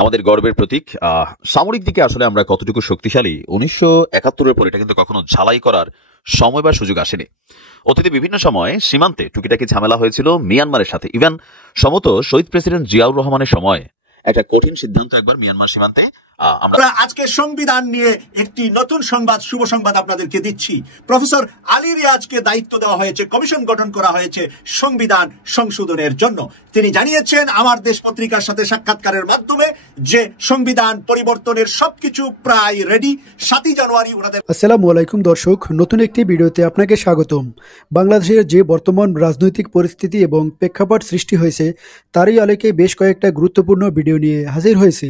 আমাদের গর্বের প্রতীক। সামরিক দিকে আসলে আমরা কতটুকু শক্তিশালী 1971-এর পর এটা কিন্তু কখনো ঝালাই করার সময় বা সুযোগ আসেনি। অতীতে বিভিন্ন সময়ে সীমান্তে টুকিটাকি ঝামেলা হয়েছিল মিয়ানমারের সাথে। ইভেন সম্ভবত শহীদ প্রেসিডেন্ট জিয়াউর রহমানের সময় একটা কঠিন সিদ্ধান্ত একবার মিয়ানমার সীমান্তে আমরা আজকে সংবিধান নিয়ে একটি নতুন সংবাদ, শুভ সংবাদ আপনাদেরকে দিচ্ছি। প্রফেসর আলী রিয়াজকে দায়িত্ব দেওয়া হয়েছে, কমিশন গঠন করা হয়েছে সংবিধান সংশোধনের জন্য। তিনি জানিয়েছেন আমার দেশ পত্রিকার সাথে সাক্ষাৎকারের মাধ্যমে যে সংবিধান পরিবর্তনের সবকিছু প্রায় রেডি। 7ই জানুয়ারি ওনাদের। আসসালামু আলাইকুম দর্শক, নতুন একটি ভিডিওতে আপনাকে স্বাগতম। বাংলাদেশের যে বর্তমান রাজনৈতিক পরিস্থিতি এবং প্রেক্ষাপট সৃষ্টি হয়েছে তারই আলোকে বেশ কয়েকটা গুরুত্বপূর্ণ ভিডিও নিয়ে হাজির হয়েছে,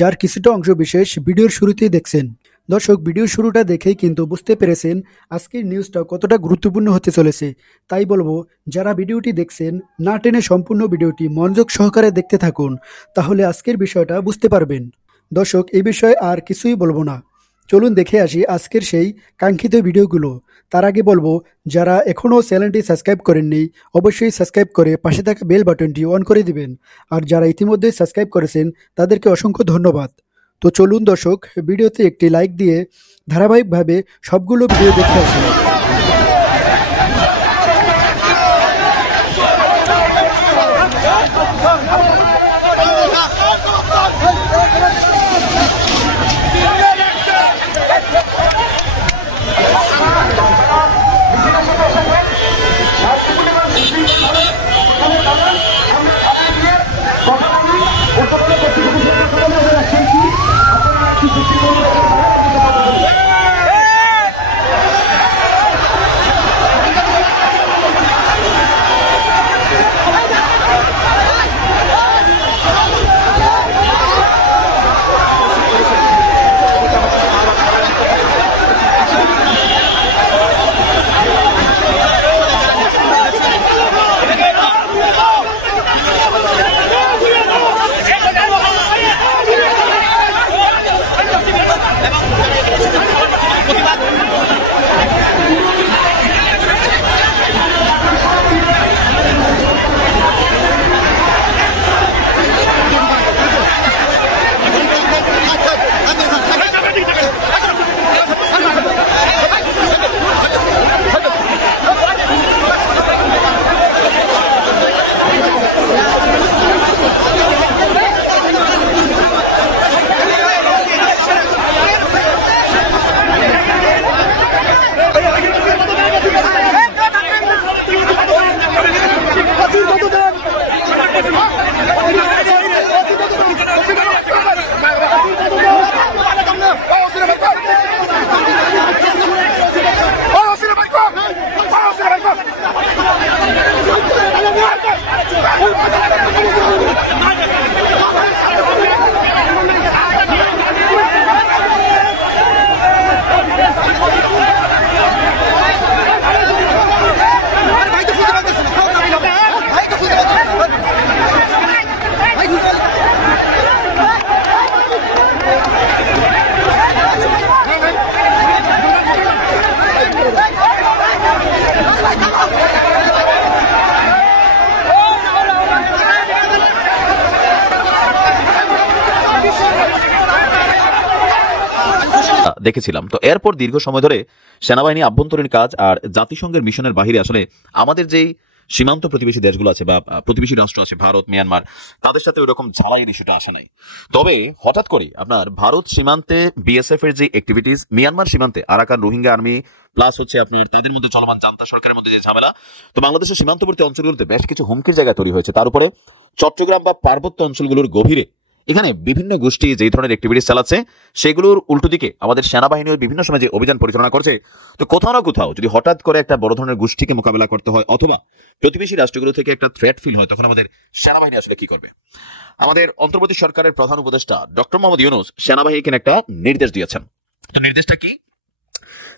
যার কিছুটা অংশ বিশেষ ভিডিওর শুরুতেই দেখছেন। দর্শক, ভিডিওর শুরুটা দেখেই কিন্তু বুঝতে পেরেছেন আজকের নিউজটা কতটা গুরুত্বপূর্ণ হতে চলেছে। তাই বলবো, যারা ভিডিওটি দেখছেন না টেনে সম্পূর্ণ ভিডিওটি মনোযোগ সহকারে দেখতে থাকুন, তাহলে আজকের বিষয়টা বুঝতে পারবেন। দর্শক, এই বিষয়ে আর কিছুই বলবো না, চলুন দেখে আসি আজকের সেই কাঙ্ক্ষিত ভিডিওগুলো। তার আগে বলবো, যারা এখনও চ্যানেলটি সাবস্ক্রাইব করেননি অবশ্যই সাবস্ক্রাইব করে পাশে থাকা বেল বাটনটি অন করে দিবেন। আর যারা ইতিমধ্যে সাবস্ক্রাইব করেছেন তাদেরকে অসংখ্য ধন্যবাদ। তো চলুন দর্শক, ভিডিওতে একটি লাইক দিয়ে ধারাবাহিকভাবে সবগুলো ভিডিও দেখে আসি। দেখেছিলাম। তো এরপর দীর্ঘ সময় ধরে সেনাবাহিনী আভ্যন্তরীণ কাজ আর জাতিসংঘের মিশনের বাহিরে আসলে আমাদের যেই সীমান্ত প্রতিবেশী দেশগুলো আছে বা প্রতিবেশী রাষ্ট্র আছে ভারত, মিয়ানমার, তাদের সাথে ওই রকম ঝালাইয়ের ইস্যুটা আসে নাই। তবে হঠাৎ করে আপনার ভারত সীমান্তে বিএসএফ এর যে অ্যাক্টিভিটিস, মিয়ানমার সীমান্তে আরাকান রোহিঙ্গা আর্মি প্লাস হচ্ছে আপনার তাদের মধ্যে চলমান জান্তা সরকারের মধ্যে যে ঝামেলা, তো বাংলাদেশের সীমান্তবর্তী অঞ্চলগুলোতে বেশ কিছু হুমকির জায়গা তৈরি হয়েছে। তার উপরে চট্টগ্রাম বা পার্বত্য অঞ্চলগুলোর গভীরে এখানে বিভিন্ন গোষ্ঠী যেই ধরনের অ্যাক্টিভিটিস চালাচ্ছে সেগুলোর উল্টো দিকে আমাদের সেনাবাহিনীর বিভিন্ন সময় যে অভিযান পরিচালনা করছে, তো কোথাও না কোথাও যদি হঠাৎ করে একটা বড় ধরনের গোষ্ঠীকে মোকাবেলা করতে হয় অথবা প্রতিবেশী রাষ্ট্রগুলো থেকে একটা থ্রেট ফিল হয়, তখন আমাদের সেনাবাহিনী আসলে কি করবে? আমাদের অন্তর্বর্তী সরকারের প্রধান উপদেষ্টা ডক্টর মোহাম্মদ ইউনূস সেনাবাহিনীকে একটা নির্দেশ দিয়েছেন। তো নির্দেশটা কি?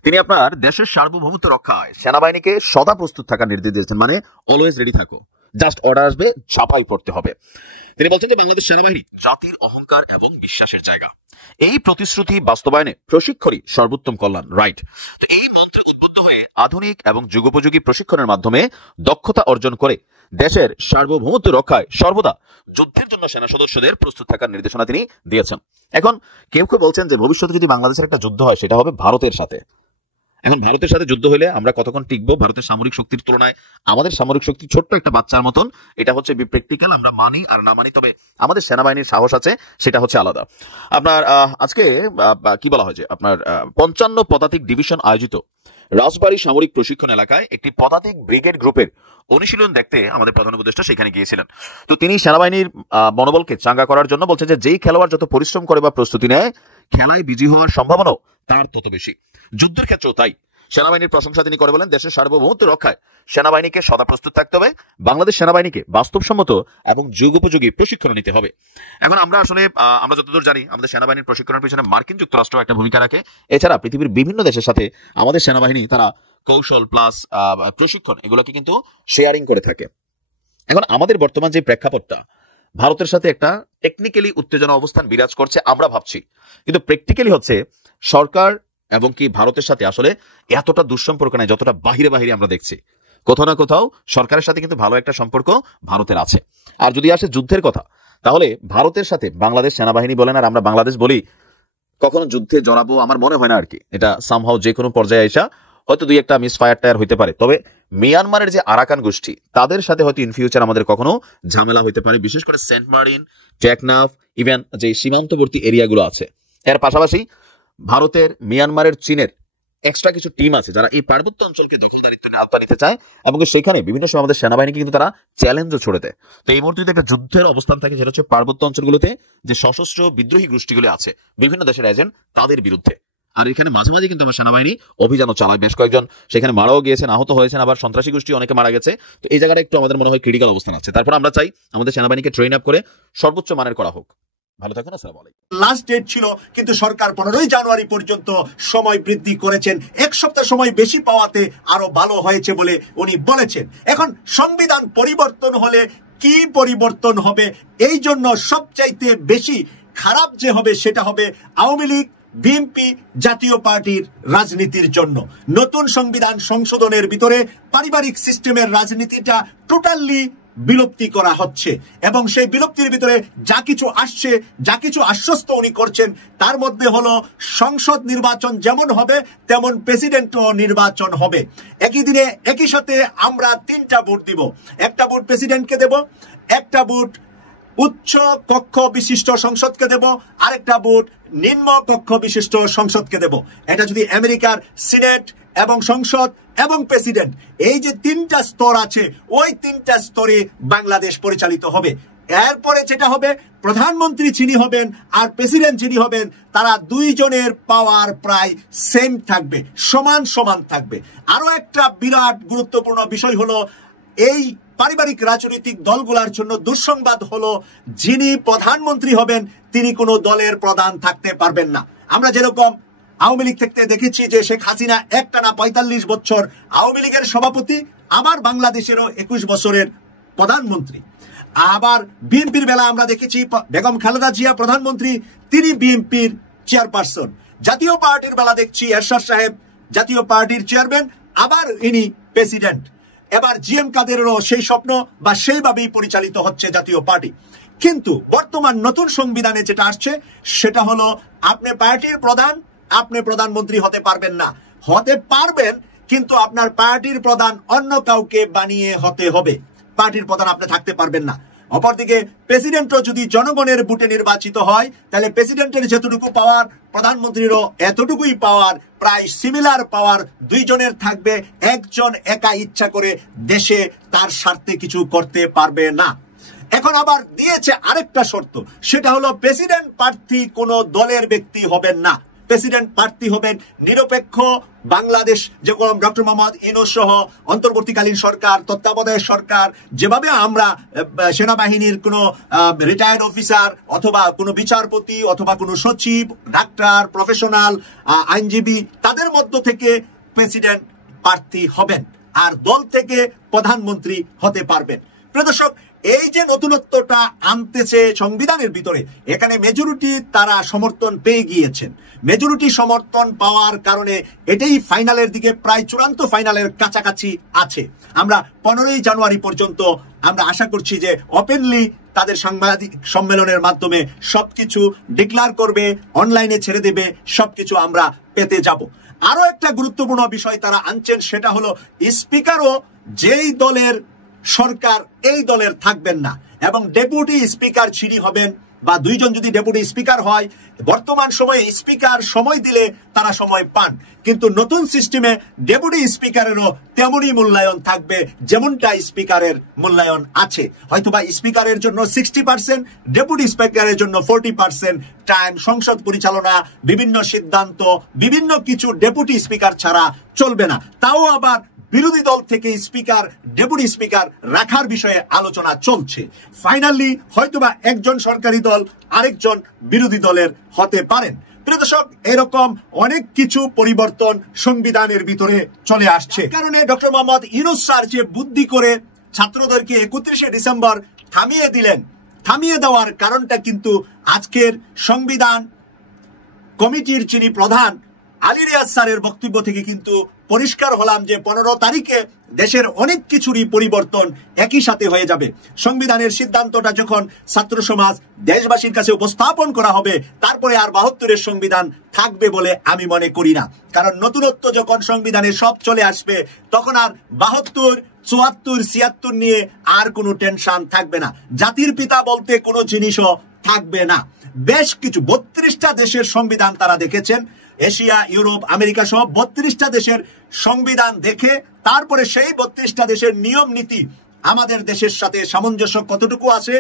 তিনি আপনার দেশের সার্বভৌমত্ব রক্ষায় সেনাবাহিনীকে সদা প্রস্তুত থাকার নির্দেশ দিয়েছেন, মানে অলওয়েজ রেডি থাকো। জাস্ট অর্ডার আসবে, ঝাঁপাই পড়তে হবে। তিনি বলছেন যে বাংলাদেশ সেনাবাহিনী জাতির অহংকার এবং বিশ্বাসের জায়গা। এই প্রতিশ্রুতি বাস্তবায়নে প্রশিক্ষণই সর্বোত্তম কল্যাণ, রাইট? তো এই মন্ত্রে উদ্বুদ্ধ হয়ে আধুনিক এবং যুগোপযোগী প্রশিক্ষণের মাধ্যমে দক্ষতা অর্জন করে দেশের সার্বভৌমত্ব রক্ষায় সর্বদা যুদ্ধের জন্য সেনা সদস্যদের প্রস্তুত থাকার নির্দেশনা তিনি দিয়েছেন। এখন কেউ কেউ বলছেন যে ভবিষ্যতে যদি বাংলাদেশের একটা যুদ্ধ হয় সেটা হবে ভারতের সাথে। এখন ভারতের সাথে যুদ্ধ হলে আমরা কতক্ষণ টিকবো? ভারতের সামরিক শক্তির তুলনায় আমাদের সামরিক শক্তি ছোট্ট একটা বাচ্চার মতন। এটা হচ্ছে প্র্যাকটিক্যাল, আমরা মানি আর না মানি, তবে আমাদের সেনাবাহিনীর সাহস আছে, সেটা হচ্ছে আলাদা। আপনার আজকে কি বলা হয় যে আপনার 55 পদাতিক ডিভিশন আয়োজিত রাজবাড়ী সামরিক প্রশিক্ষণ এলাকায় একটি পদাতিক ব্রিগেড গ্রুপের অনুশীলন দেখতে আমাদের প্রধান উপদেষ্টা সেখানে গিয়েছিলেন। তো তিনি সেনাবাহিনীর মনোবলকে চাঙ্গা করার জন্য বলছেন যে যেই খেলোয়াড় যত পরিশ্রম করে বা প্রস্তুতি নেয়, খেলায় বিজয়ী হওয়ার সম্ভাবনাও তার তত বেশি। যুদ্ধের ক্ষেত্রেও তাই। সেনাবাহিনীর প্রশংসা তিনি করে বলেন, দেশের সার্বভৌমত্ব রক্ষায় সেনাবাহিনীকে সদা প্রস্তুত থাকতে হবে, বাংলাদেশ সেনাবাহিনীকে বাস্তবসম্মত এবং যুগোপযোগী প্রশিক্ষণ নিতে হবে। এখন আমরা আসলে আমরা যতদূর জানি আমাদের সেনাবাহিনীর প্রশিক্ষণের পিছনে মার্কিন যুক্তরাষ্ট্র একটা ভূমিকা রাখে। এছাড়া পৃথিবীর বিভিন্ন দেশের সাথে আমাদের সেনাবাহিনী তারা কৌশল প্লাস প্রশিক্ষণ এগুলোকে কিন্তু শেয়ারিং করে থাকে। এখন আমাদের বর্তমান যে প্রেক্ষাপটটা, ভারতের সাথে একটা টেকনিক্যালি উত্তেজনা অবস্থান বিরাজ করছে আমরা ভাবছি, কিন্তু প্র্যাকটিক্যালি হচ্ছে সরকার এবং কি ভারতের সাথে আসলে এতটা দুঃসম্পর্ক নাই যতটা বাহিরে বাহিরে আমরা দেখছি। কোথাও না কোথাও সরকারের সাথে কিন্তু ভালো একটা সম্পর্ক ভারতের আছে। আর যদি আসে যুদ্ধের কথা, তাহলে ভারতের সাথে বাংলাদেশ সেনাবাহিনী বলেন আর আমরা বাংলাদেশ বলি, কখনো যুদ্ধে জড়াবো আমার মনে হয় না আর কি। এটা সামহাও যে কোনো পর্যায়ে আসা হয়তো দুই একটা মিস ফায়ার টায়ার হইতে পারে, তবে মিয়ানমারের যে আরাকান গোষ্ঠী তাদের সাথে হয়তো ইন ফিউচার আমাদের কখনো ঝামেলা হইতে পারে, বিশেষ করে সেন্ট মার্টিন, টেকনাফ, ইভেন যে সীমান্তবর্তী এরিয়াগুলো আছে। এর পাশাপাশি ভারতের, মিয়ানমারের, চীনের এক্সট্রা কিছু টিম আছে যারা এই পার্বত্য অঞ্চলকে দখলদারিত্ব নিয়ে আওতা নিতে চায়, এবং সেখানে বিভিন্ন সময় আমাদের সেনাবাহিনীকে কিন্তু তারা চ্যালেঞ্জও ছড়ে দেয়। তো এই মুহূর্তে একটা যুদ্ধের অবস্থান থাকে, সেটা হচ্ছে পার্বত্য অঞ্চলগুলোতে যে সশস্ত্র বিদ্রোহী গোষ্ঠীগুলো আছে বিভিন্ন দেশের এজেন্ট, তাদের বিরুদ্ধে। আর এখানে মাঝে মাঝে কিন্তু আমার সেনাবাহিনী অভিযানও চালায়, বেশ কয়েকজন সেখানে মারাও গিয়েছেন, আহত হয়েছেন, আবার সন্ত্রাসী গোষ্ঠী অনেকে মারা গেছে। তো এই জায়গাটা একটু আমাদের মনে হয় ক্রিটিক্যাল অবস্থান আছে। তারপর আমরা চাই আমাদের সেনাবাহিনীকে ট্রেন আপ করে সর্বোচ্চ মানের করা হোক। ভালো থাকুন, আসসালামু আলাইকুম। লাস্ট ডেট ছিল, কিন্তু সরকার 15 জানুয়ারি পর্যন্ত সময় বৃদ্ধি করেছেন। এক সপ্তাহ সময় বেশি পাওয়াতে আরো ভালো হয়েছে বলে উনি বলেছেন। এখন সংবিধান পরিবর্তন হলে কি পরিবর্তন হবে? এই জন্য সবচাইতে বেশি খারাপ যে হবে সেটা হবে আওয়ামী লীগ, বিএনপি, জাতীয় পার্টির রাজনীতির জন্য। নতুন সংবিধান সংশোধনের ভিতরে পারিবারিক সিস্টেমের রাজনীতিটা টোটালি বিলুপ্তি করা হচ্ছে, এবং সেই বিলুপ্তির ভিতরে যা কিছু আসছে, যা কিছু আশ্বস্ত উনি করছেন, তার মধ্যে হলো সংসদ নির্বাচন যেমন হবে তেমন প্রেসিডেন্টও নির্বাচন হবে। একই দিনে একই সাথে আমরা 3টা ভোট দিব। একটা ভোট প্রেসিডেন্টকে দেব, একটা ভোট উচ্চ কক্ষ বিশিষ্ট সংসদকে দেব, আরেকটা ভোট নিম্ন কক্ষ বিশিষ্ট সংসদকে দেব। এটা যদি আমেরিকার সিনেট এবং সংসদ এবং প্রেসিডেন্ট, এই যে 3টা স্তর আছে, ওই 3টা স্তরে বাংলাদেশ পরিচালিত হবে। এরপরে যেটা হবে, প্রধানমন্ত্রী যিনি হবেন আর প্রেসিডেন্ট যিনি হবেন, তারা দুইজনের পাওয়ার প্রায় সেম থাকবে, সমান সমান থাকবে। আরো একটা বিরাট গুরুত্বপূর্ণ বিষয় হলো, এই পারিবারিক রাজনৈতিক দলগুলোর জন্য দুঃসংবাদ হলো, যিনি প্রধানমন্ত্রী হবেন তিনি কোনো দলের প্রধান থাকতে পারবেন না। আমরা যেরকম আওয়ামী লীগ থেকে দেখেছি যে শেখ হাসিনা একটানা 45 বছর আওয়ামী লীগের সভাপতি, আবার বাংলাদেশেরও 21 বছরের প্রধানমন্ত্রী। আবার বিএনপির বেলা আমরা দেখেছি বেগম খালেদা জিয়া প্রধানমন্ত্রী, তিনি বিএনপির চেয়ারপারসন। জাতীয় পার্টির বেলা দেখছি এরশাদ সাহেব জাতীয় পার্টির চেয়ারম্যান, আবার ইনি প্রেসিডেন্ট। এবার জিএম কাদেরেরও সেই স্বপ্ন বা সেইভাবেই পরিচালিত হচ্ছে জাতীয় পার্টি। কিন্তু বর্তমান নতুন সংবিধানে যেটা আসছে সেটা হলো, আপনি পার্টির প্রধান, আপনি প্রধানমন্ত্রী হতে পারবেন না। হতে পারবেন, কিন্তু আপনার পার্টির প্রধান অন্য কাউকে বানিয়ে হতে হবে। পার্টির প্রধান আপনি থাকতে পারবেন না। অপরদিকে প্রেসিডেন্টও যদি জনগণের ভোটে নির্বাচিত হয়, তাহলে প্রেসিডেন্টের যতটুকু পাওয়ার, প্রধানমন্ত্রীরও এতটুকুই পাওয়ার, প্রায় সিমিলার পাওয়ার দুইজনের থাকবে। একজন একা ইচ্ছা করে দেশে তার স্বার্থে কিছু করতে পারবে না। এখন আবার দিয়েছে আরেকটা শর্ত, সেটা হলো প্রেসিডেন্ট প্রার্থী কোনো দলের ব্যক্তি হবেন না। প্রেসিডেন্ট প্রার্থী হবেন নিরপেক্ষ বাংলাদেশ, যেরকম ডক্টর মোহাম্মদ ইউনূস সহ অন্তর্বর্তীকালীন সরকার, তত্ত্বাবধায়ক সরকার, যেভাবে আমরা সেনাবাহিনীর কোনো রিটায়ার্ড অফিসার অথবা কোনো বিচারপতি অথবা কোনো সচিব, ডাক্তার, প্রফেশনাল, আইনজীবী, তাদের মধ্য থেকে প্রেসিডেন্ট প্রার্থী হবেন, আর দল থেকে প্রধানমন্ত্রী হতে পারবেন। প্রিয় দর্শক, এই যে নতুনত্বটা আনতেছে সংবিধানের ভিতরে, এখানে মেজরিটি তারা সমর্থন পেয়ে গিয়েছেন। মেজরিটি সমর্থন পাওয়ার কারণে এটাই ফাইনালের দিকে, প্রায় চূড়ান্ত ফাইনালের কাছাকাছি আছে। আমরা 15ই জানুয়ারি পর্যন্ত আমরা আশা করছি যে ওপেনলি তাদের সাংবাদিক সম্মেলনের মাধ্যমে সবকিছু ডিক্লার করবে, অনলাইনে ছেড়ে দেবে, সবকিছু আমরা পেতে যাব। আরো একটা গুরুত্বপূর্ণ বিষয় তারা আনছেন, সেটা হলো স্পিকারও যেই দলের সরকার এই দলের থাকবেন না, এবং ডেপুটি স্পিকার যিনি হবেন বা দুইজন যদি ডেপুটি স্পিকার হয়, বর্তমান সময়ে স্পিকার সময় দিলে তারা সময় পান, কিন্তু নতুন সিস্টেমে ডেপুটি স্পিকারেরও তেমনই মূল্যায়ন থাকবে যেমনটা স্পিকারের মূল্যায়ন আছে। হয়তোবা স্পিকারের জন্য 60%, ডেপুটি স্পিকারের জন্য 40% টাইম, সংসদ পরিচালনা, বিভিন্ন সিদ্ধান্ত, বিভিন্ন কিছু ডেপুটি স্পিকার ছাড়া চলবে না। তাও আবার বিরোধী দল থেকে স্পিকার, ডেপুটি স্পিকার রাখার বিষয়ে আলোচনা চলছে। ফাইনালি হয়তোবা একজন সরকারি দল আরেকজন বিরোধী দলের হতে পারেন। প্রিয় দর্শক, এরকম অনেক কিছু পরিবর্তন সংবিধানের ভিতরে চলে আসছে। কারণে ডক্টর মোহাম্মদ ইউনূস স্যার যে বুদ্ধি করে ছাত্রদেরকে 31শে ডিসেম্বর থামিয়ে দিলেন, থামিয়ে দেওয়ার কারণটা কিন্তু আজকের সংবিধান কমিটির যিনি প্রধান আলী রিয়াজ স্যারের বক্তব্য থেকে কিন্তু পরিষ্কার হলাম যে 15 তারিখে দেশের অনেক কিছুরই পরিবর্তন একই সাথে হয়ে যাবে। সংবিধানের সিদ্ধান্তটা যখন ছাত্র সমাজ দেশবাসীর কাছে উপস্থাপন করা হবে, তারপরে আর 72-এর সংবিধান থাকবে বলে আমি মনে করি না। কারণ নতুনত্ব যখন সংবিধানে সব চলে আসবে, তখন আর 72, 74, 76 নিয়ে আর কোনো টেনশন থাকবে না। জাতির পিতা বলতে কোনো জিনিসও থাকবে না। বেশ কিছু 32টা দেশের সংবিধান তারা দেখেছেন, এশিয়া, ইউরোপ, আমেরিকা সহ 32টা দেশের সংবিধান দেখে তারপরে সেই 32টা দেশের নিয়ম নীতি আমাদের দেশের সাথে সামঞ্জস্য কতটুকু আছে,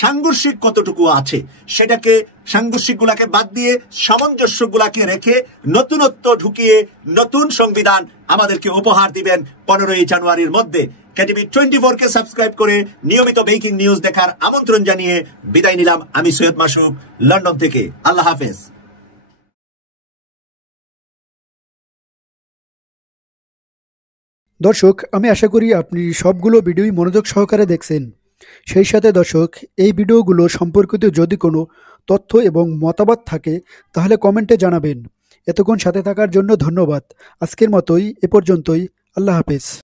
সাংঘর্ষিক কতটুকু আছে, সেটাকে সাংঘর্ষিক গুলাকে বাদ দিয়ে সামঞ্জস্য গুলাকে রেখে নতুনত্ব ঢুকিয়ে নতুন সংবিধান আমাদেরকে উপহার দিবেন 15ই জানুয়ারির মধ্যে। কেটিভি 24-কে সাবস্ক্রাইব করে নিয়মিত ব্রেকিং নিউজ দেখার আমন্ত্রণ জানিয়ে বিদায় নিলাম। আমি সৈয়দ মাসুক, লন্ডন থেকে। আল্লাহ হাফেজ। দর্শক, আমি আশা করি আপনি সবগুলো ভিডিওই মনোযোগ সহকারে দেখছেন। সেই সাথে দর্শক, এই ভিডিওগুলো সম্পর্কিত যদি কোনো তথ্য এবং মতামত থাকে তাহলে কমেন্টে জানাবেন। এতক্ষণ সাথে থাকার জন্য ধন্যবাদ। আজকের মতোই এ পর্যন্তই। আল্লাহ হাফেজ।